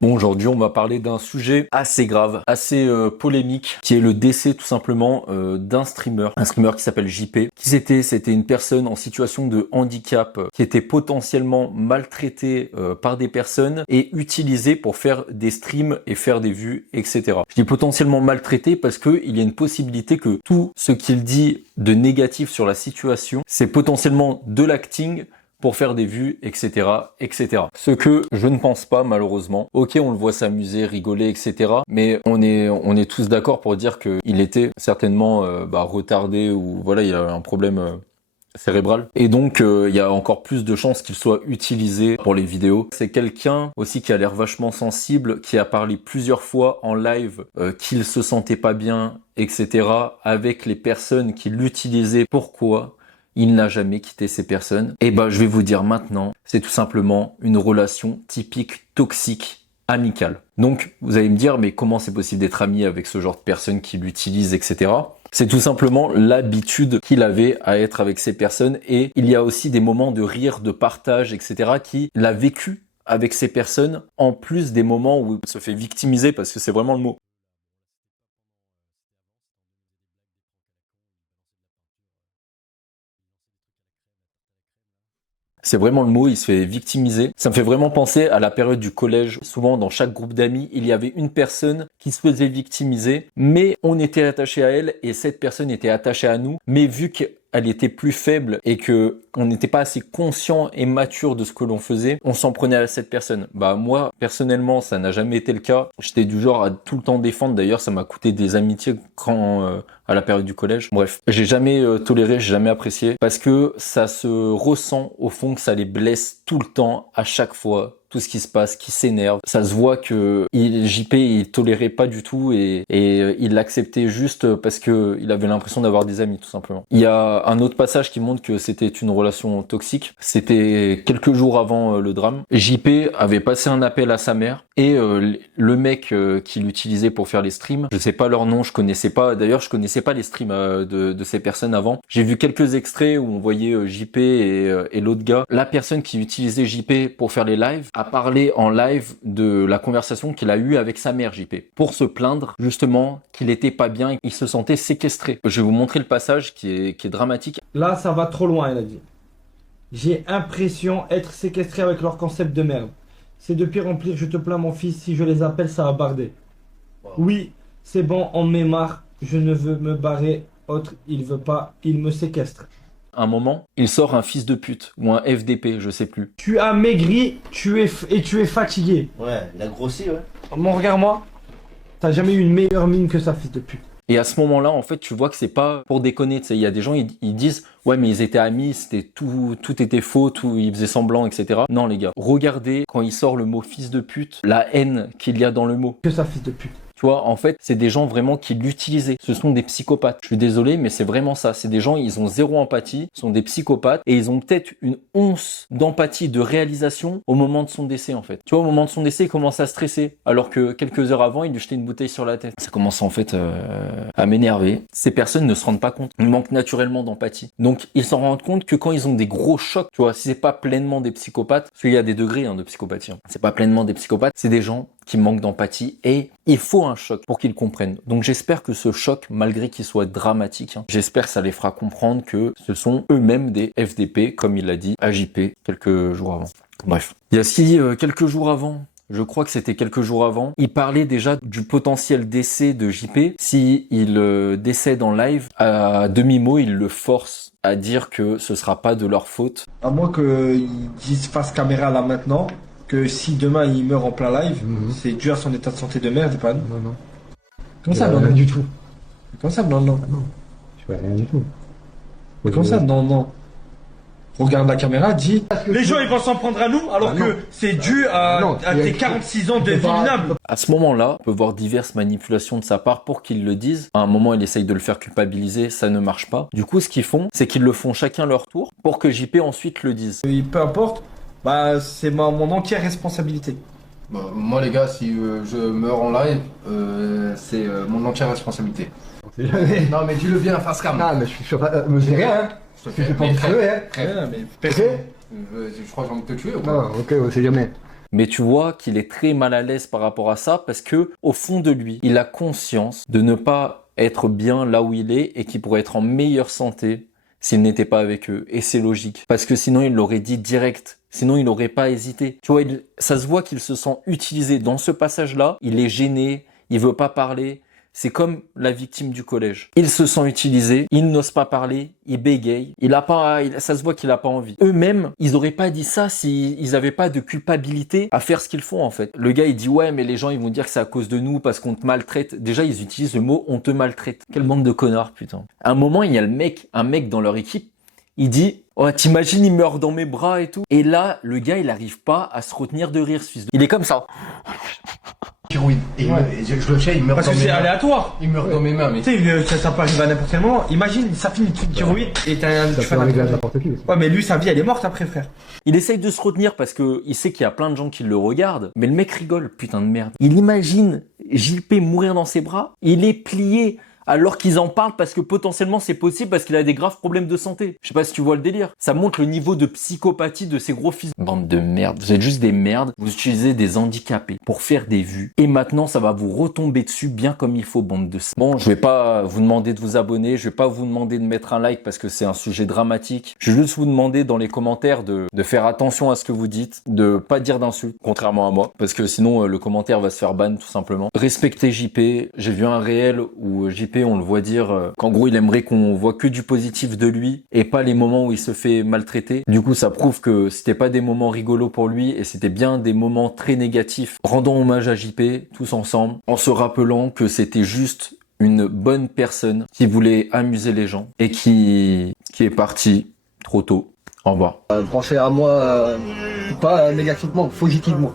Bon, aujourd'hui, on va parler d'un sujet assez grave, assez polémique, qui est le décès tout simplement d'un streamer. Un streamer qui s'appelle JP. Qui c'était une personne en situation de handicap qui était potentiellement maltraitée par des personnes et utilisée pour faire des streams et faire des vues, etc. Je dis potentiellement maltraité parce que il y a une possibilité que tout ce qu'il dit de négatif sur la situation, c'est potentiellement de l'acting pour faire des vues, etc., etc. Ce que je ne pense pas, malheureusement. Ok, on le voit s'amuser, rigoler, etc. Mais on est tous d'accord pour dire qu'il était certainement retardé ou voilà, il a un problème cérébral. Et donc, il y a encore plus de chances qu'il soit utilisé pour les vidéos. C'est quelqu'un aussi qui a l'air vachement sensible, qui a parlé plusieurs fois en live qu'il se sentait pas bien, etc. avec les personnes qui l'utilisaient. Pourquoi ? Il n'a jamais quitté ces personnes. Et je vais vous dire maintenant, c'est tout simplement une relation typique toxique, amicale. Donc, vous allez me dire, mais comment c'est possible d'être ami avec ce genre de personnes qui l'utilisent, etc. C'est tout simplement l'habitude qu'il avait à être avec ces personnes. Et il y a aussi des moments de rire, de partage, etc. qu'il a vécu avec ces personnes, en plus des moments où il se fait victimiser, parce que c'est vraiment le mot. C'est vraiment le mot, il se fait victimiser. Ça me fait vraiment penser à la période du collège. Souvent, dans chaque groupe d'amis, il y avait une personne qui se faisait victimiser, mais on était attaché à elle et cette personne était attachée à nous. Mais vu qu'elle était plus faible et que on n'était pas assez conscient et mature de ce que l'on faisait, on s'en prenait à cette personne. Moi, personnellement, ça n'a jamais été le cas. J'étais du genre à tout le temps défendre. D'ailleurs, ça m'a coûté des amitiés quand à la période du collège. Bref, j'ai jamais toléré, j'ai jamais apprécié parce que ça se ressent au fond que ça les blesse tout le temps, à chaque fois. Tout ce qui se passe, qui s'énerve. Ça se voit que JP, il tolérait pas du tout et il l'acceptait juste parce que il avait l'impression d'avoir des amis, tout simplement. Il y a un autre passage qui montre que c'était une relation toxique. C'était quelques jours avant le drame. JP avait passé un appel à sa mère et le mec qui l'utilisait pour faire les streams, je sais pas leur nom, je connaissais pas. D'ailleurs, je connaissais pas les streams de ces personnes avant. J'ai vu quelques extraits où on voyait JP et l'autre gars. La personne qui utilisait JP pour faire les lives a parlé en live de la conversation qu'il a eue avec sa mère, JP, pour se plaindre justement qu'il était pas bien, il se sentait séquestré. Je vais vous montrer le passage qui est dramatique. Là, ça va trop loin, elle a dit. J'ai l'impression être séquestré avec leur concept de merde. C'est de pire en pire, je te plains mon fils, si je les appelle, ça va barder. Wow. Oui, c'est bon, on me marre, je ne veux me barrer, autre, il veut pas, il me séquestre. Un moment, il sort un fils de pute ou un FDP, je sais plus. Tu as maigri, tu es fatigué. Ouais, il a grossi, ouais. Mon regarde-moi, t'as jamais eu une meilleure mine que ça, fils de pute. Et à ce moment-là, en fait, tu vois que c'est pas pour déconner. Tu sais, il y a des gens, ils disent, ouais, mais ils étaient amis, c'était tout était faux, ils faisaient semblant, etc. Non, les gars, regardez quand il sort le mot fils de pute, la haine qu'il y a dans le mot. Que ça, fils de pute. Tu vois, en fait, c'est des gens vraiment qui l'utilisaient. Ce sont des psychopathes. Je suis désolé, mais c'est vraiment ça. C'est des gens, ils ont zéro empathie, sont des psychopathes et ils ont peut-être une once d'empathie, de réalisation au moment de son décès, en fait. Tu vois, au moment de son décès, il commence à stresser, alors que quelques heures avant, il lui jetait une bouteille sur la tête. Ça commence en fait à m'énerver. Ces personnes ne se rendent pas compte. Ils manquent naturellement d'empathie. Donc, ils s'en rendent compte que quand ils ont des gros chocs, tu vois, si c'est pas pleinement des psychopathes, parce qu'il y a des degrés de psychopathie. C'est pas pleinement des psychopathes, c'est des gens qui manquent d'empathie et il faut un choc pour qu'ils comprennent. Donc j'espère que ce choc, malgré qu'il soit dramatique, j'espère que ça les fera comprendre que ce sont eux-mêmes des FDP, comme il l'a dit à JP quelques jours avant. Bref. Il y a si quelques jours avant, je crois que c'était quelques jours avant, il parlait déjà du potentiel décès de JP. Si il décède en live, à demi-mot, il le force à dire que ce sera pas de leur faute. À moins qu'ils disent face caméra là maintenant, que si demain il meurt en plein live, c'est dû à son état de santé de merde, pas. Non. Comment ça, non, rien du tout. Comment ça, non, non. Non, je vois rien du tout. Comment ça, non, non. Regarde la caméra, dis. Les gens ils vont s'en prendre à nous alors que c'est dû à tes 46 ans de vie minable. À ce moment-là, on peut voir diverses manipulations de sa part pour qu'ils le disent. À un moment, il essaye de le faire culpabiliser, ça ne marche pas. Du coup, ce qu'ils font, c'est qu'ils le font chacun leur tour pour que JP ensuite le dise. Peu importe, c'est mon entière responsabilité. Moi les gars, si je meurs en live, c'est mon entière responsabilité. Non mais dis-le bien face cam. Ah mais je suis sûr, me dis rien, hein. Je vais pas me tuer, hein. Mais Prêt. Je crois que j'ai envie de te tuer ou pas? Non, ok, on sait jamais. Mais tu vois qu'il est très mal à l'aise par rapport à ça parce que au fond de lui, il a conscience de ne pas être bien là où il est et qu'il pourrait être en meilleure santé s'il n'était pas avec eux. Et c'est logique. Parce que sinon, il l'aurait dit direct. Sinon, il n'aurait pas hésité. Tu vois, ça se voit qu'il se sent utilisé dans ce passage-là. Il est gêné, il veut pas parler. C'est comme la victime du collège. Il se sent utilisé, il n'ose pas parler, il bégaye, ça se voit qu'il a pas envie. Eux-mêmes, ils auraient pas dit ça s'ils avaient pas de culpabilité à faire ce qu'ils font en fait. Le gars il dit ouais mais les gens ils vont dire que c'est à cause de nous parce qu'on te maltraite. Déjà ils utilisent le mot on te maltraite. Quelle bande de connards putain. À un moment il y a un mec dans leur équipe, il dit oh t'imagines il meurt dans mes bras et tout. Et là le gars il arrive pas à se retenir de rire. Il est comme ça. Thyroïde. Et je le sais, il meurt Parce dans que mes c'est mains. aléatoire. Il meurt dans mes mains, mais. Tu sais, ça peut arriver à n'importe quel moment. Imagine, ça finit une thyroïde et Ça tu fais peut un arriver à n'importe qui. Ouais, mais lui, sa vie, elle est morte après, frère. Il essaye de se retenir parce que il sait qu'il y a plein de gens qui le regardent, mais le mec rigole, putain de merde. Il imagine JP mourir dans ses bras, il est plié alors qu'ils en parlent parce que potentiellement c'est possible parce qu'il a des graves problèmes de santé. Je sais pas si tu vois le délire. Ça montre le niveau de psychopathie de ces gros fils. Bande de merde, vous êtes juste des merdes. Vous utilisez des handicapés pour faire des vues. Et maintenant ça va vous retomber dessus bien comme il faut, bande de... Bon, je vais pas vous demander de vous abonner, je vais pas vous demander de mettre un like parce que c'est un sujet dramatique. Je vais juste vous demander dans les commentaires de faire attention à ce que vous dites, de pas dire d'insultes, contrairement à moi, parce que sinon le commentaire va se faire ban tout simplement. Respectez JP. J'ai vu un réel où JP on le voit dire qu'en gros il aimerait qu'on voit que du positif de lui et pas les moments où il se fait maltraiter. Du coup ça prouve que c'était pas des moments rigolos pour lui et c'était bien des moments très négatifs. Rendons hommage à JP tous ensemble en se rappelant que c'était juste une bonne personne qui voulait amuser les gens et qui est parti trop tôt. Au revoir. Pensez à moi, pas négativement, positivement.